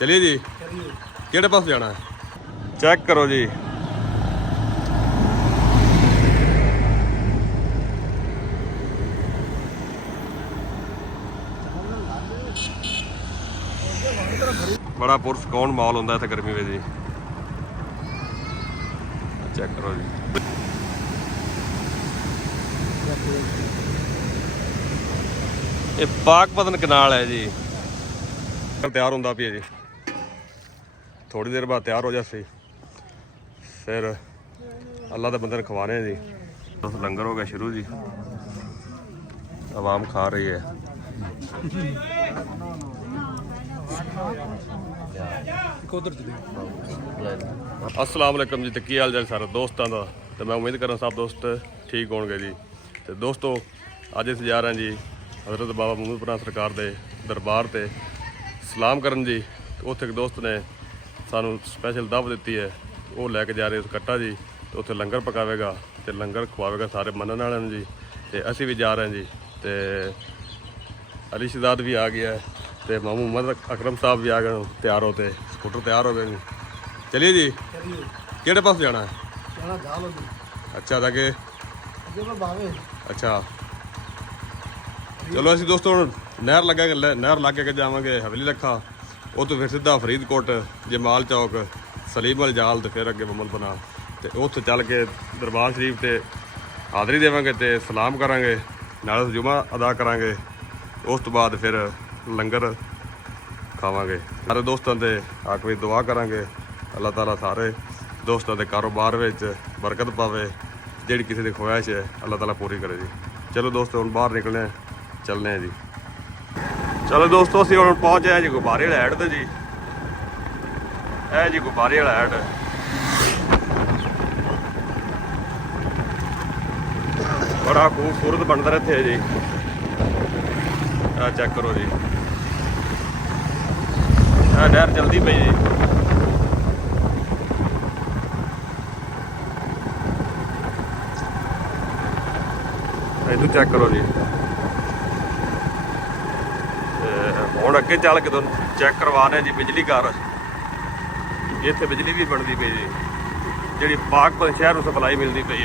चलिए जी ਕਿਹੜੇ ਪਾਸੇ ਜਾਣਾ ਹੈ ਚੈੱਕ ਕਰੋ ਜੀ बड़ा पुरस्कौन माहौल होंदा इत्थे गर्मी में जी चेक करो जी ये पाकपतन कनाल है जी तैयार होंदा पिया जी थोड़ी देर बाद तैयार हो जासी फिर अल्लाह दे बंदे ने खवाने जी लंगर हो गया शुरू जी आवाम खा रही है अस्सलाम वालेकुम जी। तो की हाल चाल सारे दोस्तों का तो मैं उम्मीद करा सब दोस्त ठीक होंगे जी। तो दोस्तों अज अस जा रहे हैं जी हज़रत बाबा मुहम्मदपुरा सरकार के दरबार से सलाम करन जी। उत्थे एक दोस्त ने सानू स्पैशल दावत दी है वो लैके जा रहे उस कट्टा जी। तो उत्थे लंगर पकावेगा तो लंगर खवावेगा सारे मनन वाले जी। तो असी भी जा रहे हैं जी। तो अली शहजाद भी आ गया है तो मामू मोहम्मद अकरम साहब भी आ गए तैयार होते स्कूटर तैयार हो गए जी। चलिए जी किहड़े पास जाना है अच्छा ताकि अच्छा चलो असी दोस्तों नहर लगे नहर लागे के जावांगे हवेली रखा वो तो फिर सीधा फरीदकोट जमाल चौक सलीम वाल जाल तो फिर अगे मुहम्मद बना तो उत्थे चल के दरबार शरीफ से हाज़री देवांगे तो सलाम करांगे नाल जुमा अदा करांगे उस तो बाद फिर लंगर खावांगे सारे दोस्तों के हक में दुआ करांगे अल्लाह ताला सारे दोस्तों के कारोबार में बरकत पावे जिहड़ी किसी की ख्वाहिश है अल्लाह ताला पूरी करे जी। चलो दोस्तों हम बाहर निकलने चलने हैं जी। चलो दोस्तों असीं हुण पहुंच गए जी गुब्बारे वाले हैड ते जी जी गुब्बारे वाला हैड बड़ा खूबसूरत बनता रहते है जी। चेक करो जी नहर चलती पई जी इधर चेक करो जी हुण अगे चल के तुहानूं चेक करवाने जी बिजली घर इत्थे बिजली भी बनती पई जी जिहड़ी पाकपतन शहर नूं सप्लाई मिलती पई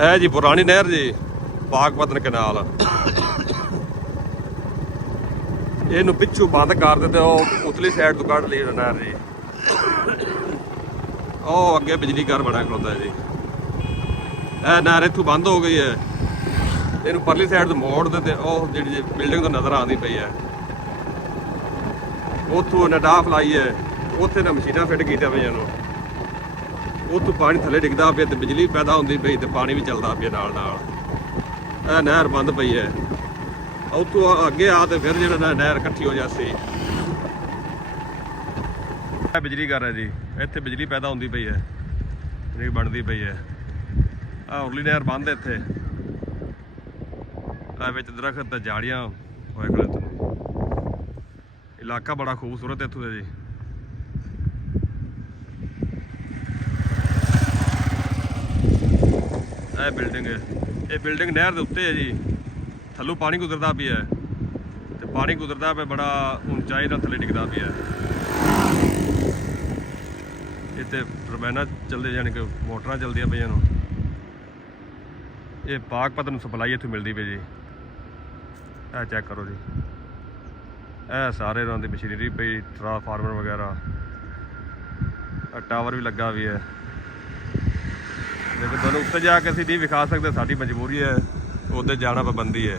है जी पुरानी नहर जी पाकपतन कनाल ਇਹਨੂੰ ਪਿੱਛੋਂ ਬੰਦ ਕਰ ਦਿੱਤੇ ਉਹ ਉਤਲੀ ਸਾਈਡ ਤੋਂ ਕੱਢ ਲਈ ਨਹਿਰ ਜੀ ਉਹ ਅੱਗੇ ਬਿਜਲੀ ਘਰ ਬਣਾ ਖਲੋਤਾ ਜੀ ਇਹ ਨਹਿਰ ਇੱਥੋਂ ਬੰਦ ਹੋ ਗਈ ਹੈ ਇਹਨੂੰ ਪਰਲੀ ਸਾਈਡ ਤੋਂ ਮੋੜ ਦਿੱਤੇ ਉਹ ਜਿਹੜੀ ਬਿਲਡਿੰਗ ਤੋਂ ਨਜ਼ਰ ਆਉਂਦੀ ਪਈ ਹੈ ਉੱਥੋਂ ਨਡਾਫ ਲਾਈ ਹੈ ਉੱਥੇ ਨਾ ਮਸ਼ੀਨਾਂ ਫਿੱਟ ਕੀਤੀਆਂ ਪਈਆਂ ਨੂੰ ਉੱਥੋਂ ਪਾਣੀ ਥੱਲੇ ਡਿੱਗਦਾ ਪਿਆ ਤੇ ਬਿਜਲੀ ਪੈਦਾ ਹੁੰਦੀ ਪਈ ਤੇ ਪਾਣੀ ਵੀ ਚੱਲਦਾ ਪਿਆ ਨਾਲ ਨਾਲ ਇਹ ਨਹਿਰ ਬੰਦ ਪਈ ਹੈ ਉੱਥੋਂ ਅੱਗੇ ਆ ਤੇ ਫਿਰ ਜਿਹੜਾ ਨਹਿਰ ਇਕੱਠੀ ਹੋ ਜਾਸੀ ਇਹ ਬਿਜਲੀ ਘਰ ਹੈ ਜੀ ਇੱਥੇ ਬਿਜਲੀ ਪੈਦਾ ਹੁੰਦੀ ਪਈ ਹੈ ਜਿਹੜੀ ਬਣਦੀ ਪਈ ਹੈ ਆਹ ਉਰਲੀ ਨਹਿਰ ਬੰਦ ਹੈ ਇੱਥੇ ਆ ਵਿੱਚ ਦਰਖਤ ਤੇ ਝਾੜੀਆਂ ਹੋਏ ਖੜੇ ਤੁਹਾਨੂੰ ਇਲਾਕਾ ਬੜਾ ਖੂਬਸੂਰਤ ਹੈ ਇੱਥੋਂ ਦਾ ਜੀ। ਇਹ ਬਿਲਡਿੰਗ ਹੈ ਇਹ ਬਿਲਡਿੰਗ ਨਹਿਰ ਦੇ ਉੱਤੇ ਹੈ ਜੀ थल्लों पानी गुजरता भी है तो पानी गुजरता पे बड़ा ऊंचाई नाल थल्ले डिगदा भी है इत्थे रमैना चलते जाने कि मोटर चलदियां पईयां नूं ये पाकपतन सप्लाई इत्थों मिलती पई जी। ए चेक करो जी ए सारे रंग की मशीनरी पई ट्रांसफार्मर वगैरह टावर भी लगा भी है लेकिन तुहानूं उत्ते जाके असीं नहीं विखा सकते साडी मजबूरी है उधर जाना पाबंदी है।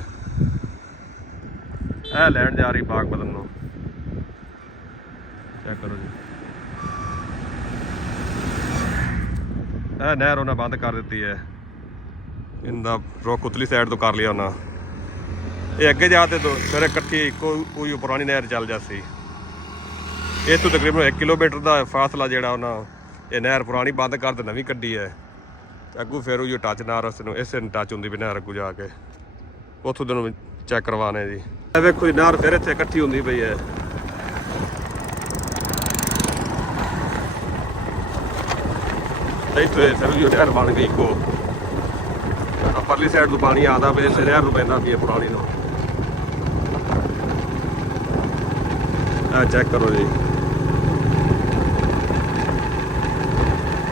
ए लैंड जा रही पाकपतन नूं चेक करो जी ए नहर उन्हें बंद कर दी है इनका रुख उतली साइड तो कर लिया उन्हें ये अगे जाते तो फिर इकट्ठी कोई पुरानी नहर चल जासी इतों तकरीबन 1 किलोमीटर का फासला जोड़ा उन्हें ये नहर पुरानी बंद कर नवीं कड्डी है अगू फिर वो टच नहर इस टच होंगी भी नहर अगू जाके उतों दिन चेक करवाने जी। वेखो जी नहर फिर इत्थे इकट्ठी होंदी पई है इत्थे फिर नहर बन गई इको परली साइड तो पानी आता पे इस नहर नूं पैंदा पई है पुरानी नूं ਆ ਚੈੱਕ ਕਰੋ ਜੀ,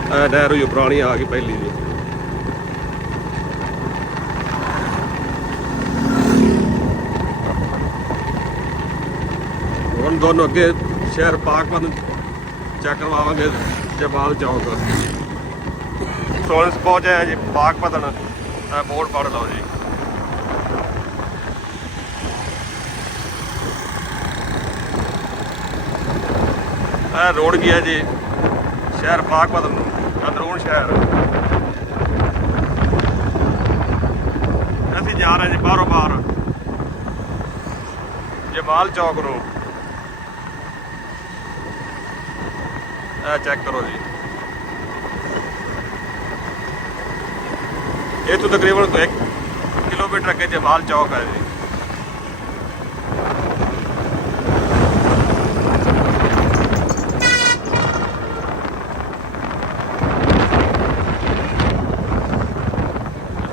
ਇਹ ਨਹਿਰ ਹੋਈ ਪੁਰਾਣੀ ਆ ਗਈ ਪਹਿਲੀ ਜੀ। ਹੁਣ ਦੋਨੋਂ ਅੱਗੇ ਸ਼ਹਿਰ ਪਾਕਪਤਨ ਚੈੱਕ ਕਰਵਾਵਾਂਗੇ, ਜਮਾਲ ਚੌਕ ਸੋਲਸ ਪਹੁੰਚਿਆ ਜੀ ਪਾਕਪਤਨ। ਬੋਰਡ ਪੜ੍ਹ ਲਓ ਜੀ। ਇਹ ਰੋਡ ਗਿਆ ਜੀ ਸ਼ਹਿਰ ਪਾਕਪਤਨ ਨੂੰ, ਅੰਦਰੂਨ ਸ਼ਹਿਰ। ਅਸੀਂ ਜਾ ਰਹੇ ਜੀ ਬਾਹਰੋਂ ਬਾਹਰ ਜਮਾਲ ਚੌਕ ਨੂੰ। ਇਹ ਚੈੱਕ ਕਰੋ ਜੀ, ਇਹ ਤੋਂ ਤਕਰੀਬਨ 1 ਕਿਲੋਮੀਟਰ ਅੱਗੇ ਜਮਾਲ ਚੌਕ ਹੈ ਜੀ।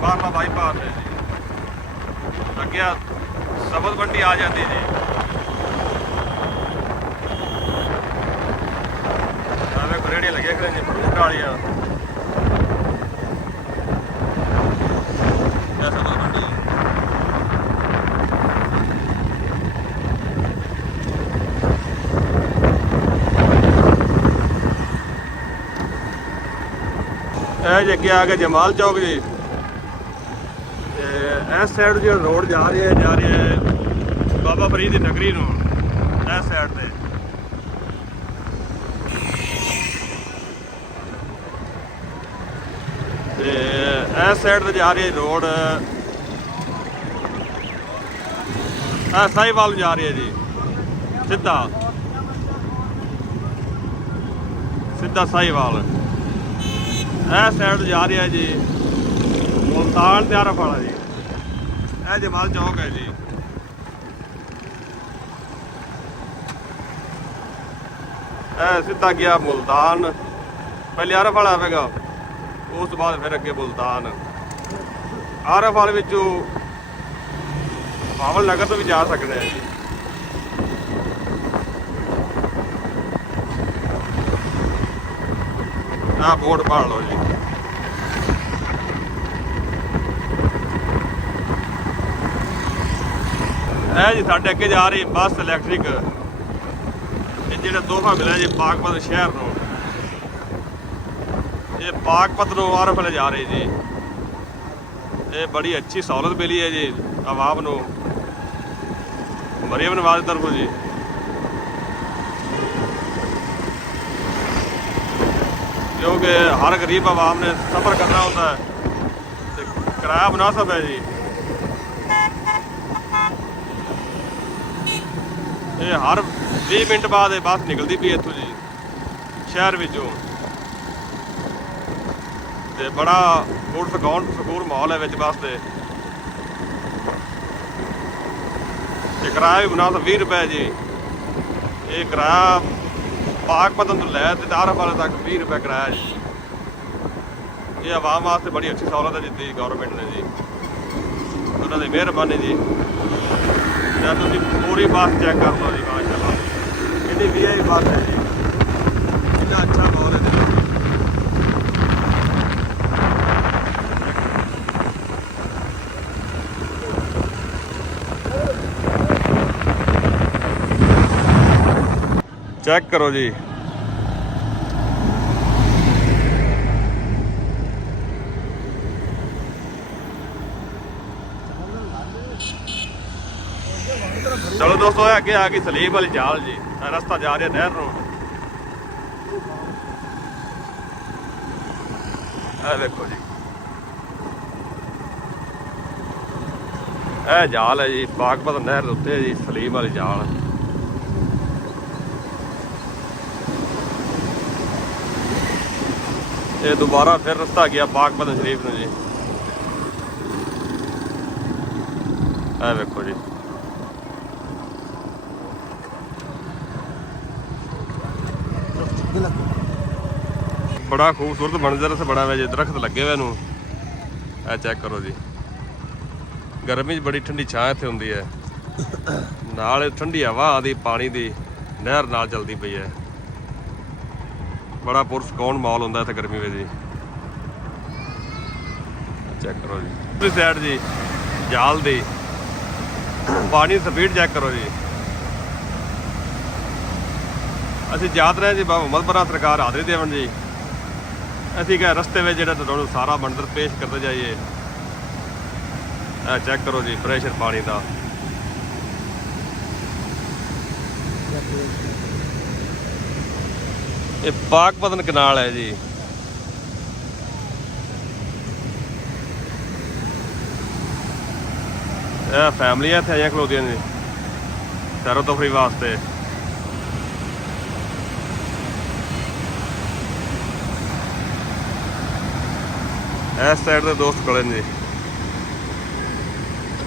ਬਾਹਰਲਾ ਬਾਈਪਾਸ ਹੈ ਜੀ, ਅੱਗੇ ਸਬਜ਼ ਮੰਡੀ ਆ ਜਾਂਦੀ ਜੀ। ਆਵੇ ਰੇੜੀਆਂ ਲੱਗੀਆਂ ਖੜੇ ਨੇ ਫਰੂਟ ਵਾਲੀਆਂ। ਇਹ ਸਬਜ਼ ਮੰਡੀ ਇਹ ਜੇ ਅੱਗੇ ਆ ਕੇ ਜਮਾਲ ਚੌਕ ਜੀ। ਇਸ ਸਾਈਡ ਜਿਹੜਾ ਰੋਡ ਜਾ ਰਿਹਾ ਹੈ ਬਾਬਾ ਫਰੀਦ ਦੀ ਨਗਰੀ ਨੂੰ। ਇਸ ਸਾਈਡ ਤੇ ਇਸ ਸਾਈਡ ਤੇ ਜਾ ਰਹੀ ਹੈ ਰੋਡ, ਸਾਹੀਵਾਲ ਨੂੰ ਜਾ ਰਹੀ ਹੈ ਜੀ। ਸਿੱਧਾ ਸਾਹੀਵਾਲ। ਇਸ ਸਾਈਡ ਤੇ ਜਾ ਰਹੀ ਹੈ ਜੀ ਮੁਲਤਾਨ ਤੇ ਆਰਫ ਵਾਲਾ ਜੀ। ਇਹ ਜਮਾਲ ਚੌਕ ਹੈ ਜੀ। ਇਹ ਸਿੱਧਾ ਗਿਆ ਮੁਲਤਾਨ, ਪਹਿਲੇ ਆਰਫ ਵਾਲਾ ਆਵੇਗਾ, ਉਸ ਤੋਂ ਬਾਅਦ ਫਿਰ ਅੱਗੇ ਮੁਲਤਾਨ। ਆਰਫ ਵਾਲੇ ਵਿੱਚੋਂ ਭਾਵਲ ਨਗਰ ਤੋਂ ਵੀ ਜਾ ਸਕਦੇ ਆ ਜੀ। ਆਹ ਬੋਰਡ ਪੜ੍ਹ ਲਓ ਜੀ। ਇਹ ਜੀ ਸਾਡੇ ਅੱਗੇ ਜਾ ਰਹੀ ਬੱਸ ਇਲੈਕਟ੍ਰਿਕ, ਇਹ ਜਿਹੜਾ ਤੋਹਫਾ ਮਿਲਿਆ ਜੀ ਪਾਕਪਤਨ ਸ਼ਹਿਰ ਨੂੰ। ਇਹ ਪਾਕਪਤਨ ਨੂੰ ਆਰਫ ਵਾਲੇ ਜਾ ਰਹੀ ਜੀ। ਇਹ ਬੜੀ ਅੱਛੀ ਸਹੂਲਤ ਮਿਲੀ ਹੈ ਜੀ ਆਵਾਮ ਨੂੰ, ਮਰੀਮ ਨਵਾਜ਼ ਦੀ ਤਰਫੋਂ ਜੀ। ਕਿਉਂਕਿ ਹਰ ਗਰੀਬ ਆਵਾਮ ਨੇ ਸਫ਼ਰ ਕਰਨਾ ਹੁੰਦਾ ਹੈ ਤੇ ਕਿਰਾਇਆ ਮੁਨਾਸਬ ਹੈ ਜੀ। ਇਹ ਹਰ 20 ਮਿੰਟ ਬਾਅਦ ਇਹ ਬੱਸ ਨਿਕਲਦੀ ਪਈ ਇੱਥੋਂ ਜੀ ਸ਼ਹਿਰ ਵਿੱਚੋਂ। ਤੇ ਬੜਾ ਸਕੂਨ ਮਾਹੌਲ ਹੈ ਵਿੱਚ ਬੱਸ ਦੇ। ਤੇ ਕਿਰਾਇਆ ਵੀ ਮੁਨਾਸਬ 20 ਰੁਪਏ ਜੀ। ਇਹ ਕਿਰਾਇਆ ਪਾਕਪਤਨ ਤੋਂ ਲੈ ਤੇ ਆਰਫ ਵਾਲੇ ਤੱਕ 20 ਰੁਪਏ ਕਿਰਾਇਆ ਜੀ। ਇਹ ਆਵਾਮ ਵਾਸਤੇ ਬੜੀ ਅੱਛੀ ਸਹੂਲਤ ਹੈ ਦਿੱਤੀ ਗੌਰਮੈਂਟ ਨੇ ਜੀ, ਉਹਨਾਂ ਦੀ ਮਿਹਰਬਾਨੀ ਜੀ। ਜਾਂ ਤੁਸੀਂ ਪੂਰੀ ਬੱਸ ਚੈੱਕ ਕਰ ਲਓ ਜੀ, ਮਾਸ਼ਾਅੱਲਾ ਕਿੰਨੀ ਵੀਆਈ ਬੱਸ ਹੈ ਜੀ, ਕਿੰਨਾ ਅੱਛਾ ਮਾਹੌਲ ਹੈ ਜੀ। ਚੈੱਕ ਕਰੋ ਜੀ, ਚਲੋ ਦੋਸਤੋ ਅੱਗੇ ਆ ਗਈ ਸਲੀਮ ਵਾਲੀ ਜਾਲ ਜੀ। ਰਸਤਾ ਜਾ ਰਿਹਾ ਨਹਿਰ ਨੂੰ। ਇਹ ਵੇਖੋ ਜੀ, ਇਹ ਜਾਲ ਹੈ ਜੀ ਪਾਕਪਤਨ ਨਹਿਰ ਦੇ ਉੱਤੇ ਜੀ, ਸਲੀਮ ਵਾਲੀ ਜਾਲ। ਇਹ ਦੁਬਾਰਾ ਫਿਰ ਰਸਤਾ ਗਿਆ ਪਾਕਪਤਨ ਸ਼ਰੀਫ ਨੂੰ ਜੀ। ਇਹ ਵੇਖੋ ਜੀ, ਬੜਾ ਖੂਬਸੂਰਤ ਮੰਜ਼ਰ ਸੇ ਬਣਾ ਹੋਇਆ ਜੀ, ਦਰਖਤ ਲੱਗੇ ਹੋਏ ਨੂੰ। ਇਹ ਚੈੱਕ ਕਰੋ ਜੀ, ਗਰਮੀ 'ਚ ਬੜੀ ਠੰਡੀ ਛਾਂ ਇੱਥੇ ਹੁੰਦੀ ਹੈ, ਨਾਲ ਠੰਡੀ ਹਵਾ ਆਉਂਦੀ ਪਾਣੀ ਦੀ ਨਹਿਰ ਨਾਲ ਚੱਲਦੀ ਪਈ ਹੈ। ਬੜਾ ਪੁਰਸਕੂਨ ਮਾਹੌਲ ਹੁੰਦਾ ਇੱਥੇ ਗਰਮੀ ਵਿੱਚ ਜੀ। ਚੈੱਕ ਕਰੋ ਜੀ ਦੂਸਰੀ ਸਾਈਡ ਜੀ ਜਾਲ ਦੀ ਪਾਣੀ ਸਪੀਡ ਚੈੱਕ ਕਰੋ ਜੀ। ਅਸੀਂ ਯਾਦ ਰਹੇ ਜੀ ਬਾਬਾ ਮੁਹੰਮਦਪੁਰਾ ਸਰਕਾਰ ਹਾਜ਼ਰੀ ਦੇਵਣ ਜੀ। ਅਸੀਂ ਕਿਹਾ ਰਸਤੇ ਵਿੱਚ ਜਿਹੜਾ ਤੁਹਾਨੂੰ ਸਾਰਾ ਮੰਜ਼ਰ ਪੇਸ਼ ਕਰਦੇ ਜਾਈਏ। ਇਹ ਚੈੱਕ ਕਰੋ ਜੀ ਪ੍ਰੈਸ਼ਰ ਪਾਣੀ ਦਾ। ਇਹ ਪਾਕਪਤਨ ਕਨਾਲ ਹੈ ਜੀ। ਇਹ ਫੈਮਲੀਆਂ ਇੱਥੇ ਆਈਆਂ ਖਲੋਦੀਆਂ ਨੇ ਸੈਰੋ ਤਫਰੀ ਵਾਸਤੇ। ਇਸ ਸਾਈਡ ਦੇ ਦੋਸਤ ਖੜੇ ਨੇ ਜੀ।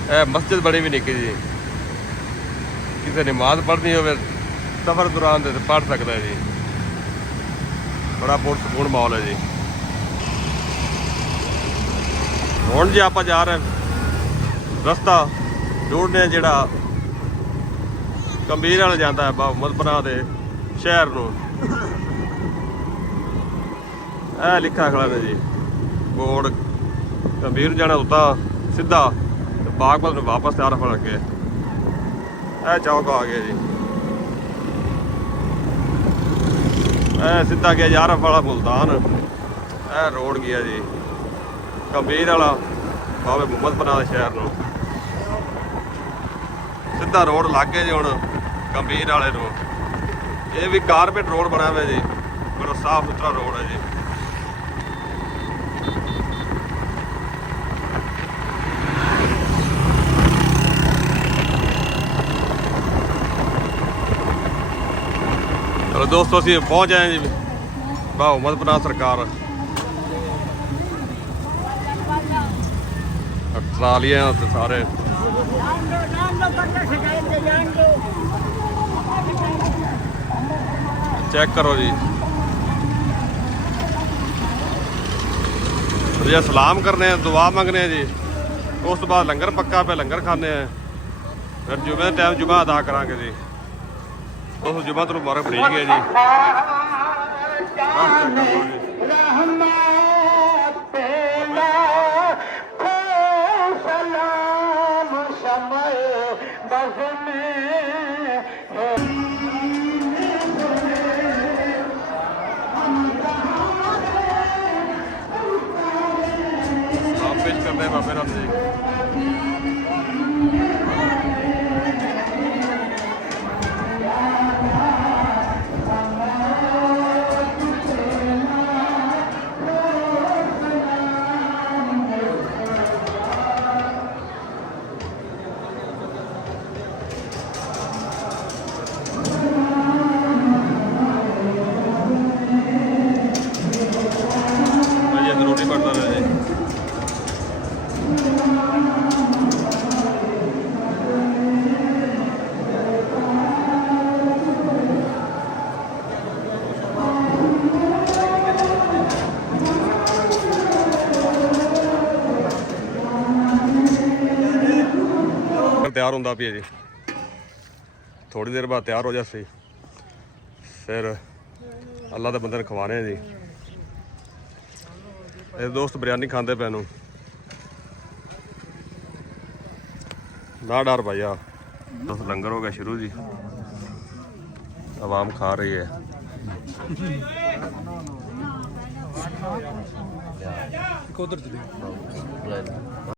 ਇਹ ਮਸਜਿਦ ਬੜੀ ਵੀ ਨਿੱਕੀ ਜੀ, ਕਿਸੇ ਨਮਾਜ਼ ਪੜ੍ਹਨੀ ਹੋਵੇ ਸਫ਼ਰ ਦੌਰਾਨ ਤੇ ਪੜ੍ਹ ਸਕਦਾ ਜੀ। ਬੜਾ ਪੁਰਸਕੂਨ ਮਾਹੌਲ ਹੈ ਜੀ। ਹੁਣ ਜੀ ਆਪਾਂ ਜਾ ਰਹੇ ਰਸਤਾ ਢੂੰਡਨੇ ਜਿਹੜਾ ਗੰਭੀਰ ਵੱਲ ਜਾਂਦਾ ਹੈ ਬਾਬਾ ਮੁਹੰਮਦਪੁਰਾ ਦੇ ਸ਼ਹਿਰ ਨੂੰ। ਇਹ ਲਿਖਿਆ ਖੜਾ ਨੇ ਜੀ ਬੋਰਡ ਗੰਭੀਰ ਜਾਣਾ ਉੱਤਾ ਸਿੱਧਾ ਤੇ ਬਾਗਪਤ ਨੂੰ ਵਾਪਸ ਤਿਆਰ ਹੋਣ ਲੱਗੇ। ਇਹ ਚੌਕ ਆ ਗਿਆ ਜੀ। ਇਹ ਸਿੱਧਾ ਗਿਆ ਯਾਰਫ ਵਾਲਾ ਮੁਲਤਾਨ। ਇਹ ਰੋਡ ਗਿਆ ਜੀ ਗੰਭੀਰ ਵਾਲਾ ਬਾਬਾ ਮੁਹੰਮਦਪੁਰਾ ਦੇ ਸ਼ਹਿਰ ਨੂੰ। ਸਿੱਧਾ ਰੋਡ ਲੱਗ ਗਿਆ ਜੀ ਹੁਣ ਗੰਭੀਰ ਵਾਲੇ ਨੂੰ। ਇਹ ਵੀ ਕਾਰਪੇਟ ਰੋਡ ਬਣਿਆ ਹੋਇਆ ਜੀ, ਬੜਾ ਸਾਫ ਸੁਥਰਾ ਰੋਡ ਹੈ ਜੀ। ਚਲੋ ਦੋਸਤੋ ਅਸੀਂ ਪਹੁੰਚ ਆਏ ਜੀ ਬਾਬਾ ਮੁਹੰਮਦਪੁਰਾ ਸਰਕਾਰ। ਟਰਾਲੀਆਂ ਤੇ ਸਾਰੇ ਚੈੱਕ ਕਰੋ ਜੀ। ਜੇ ਸਲਾਮ ਕਰਨੇ ਦੁਆ ਮੰਗਨੇ ਆ ਜੀ, ਉਸ ਤੋਂ ਬਾਅਦ ਲੰਗਰ ਪੱਕਾ ਪਿਆ, ਲੰਗਰ ਖਾਂਦੇ ਆ। ਫਿਰ ਜੁਮੇ ਟਾਈਮ ਜੁਮਾ ਅਦਾ ਕਰਾਂਗੇ ਜੀ। ਉਸ ਜੁਮਾ ਤੋਂ ਮੁਬਾਰਕ ਬਣੀ ਗਏ ਜੀ। पेश कर रहे हैं बाबा राम जी। रोटी पड़ता रहे ਤਿਆਰ ਹੁੰਦਾ ਪਿਆ ਜੀ। ਥੋੜੀ ਦੇਰ ਬਾਅਦ ਤਿਆਰ ਹੋ ਜਾਸੀ, ਫਿਰ ਅੱਲਾ ਦੇ ਬੰਦੇ ਨੂੰ ਖਵਾਣੇ ਜੀ। ਇਹ ਦੋਸਤ ਬਿਰਿਆਨੀ ਖਾਂਦੇ ਪਏ ਨੂੰ ਨਾ ਡਰ ਭਾਈਆ। ਬਸ ਲੰਗਰ ਹੋ ਗਿਆ ਸ਼ੁਰੂ ਜੀ, ਆਵਾਮ ਖਾ ਰਹੀ ਹੈ।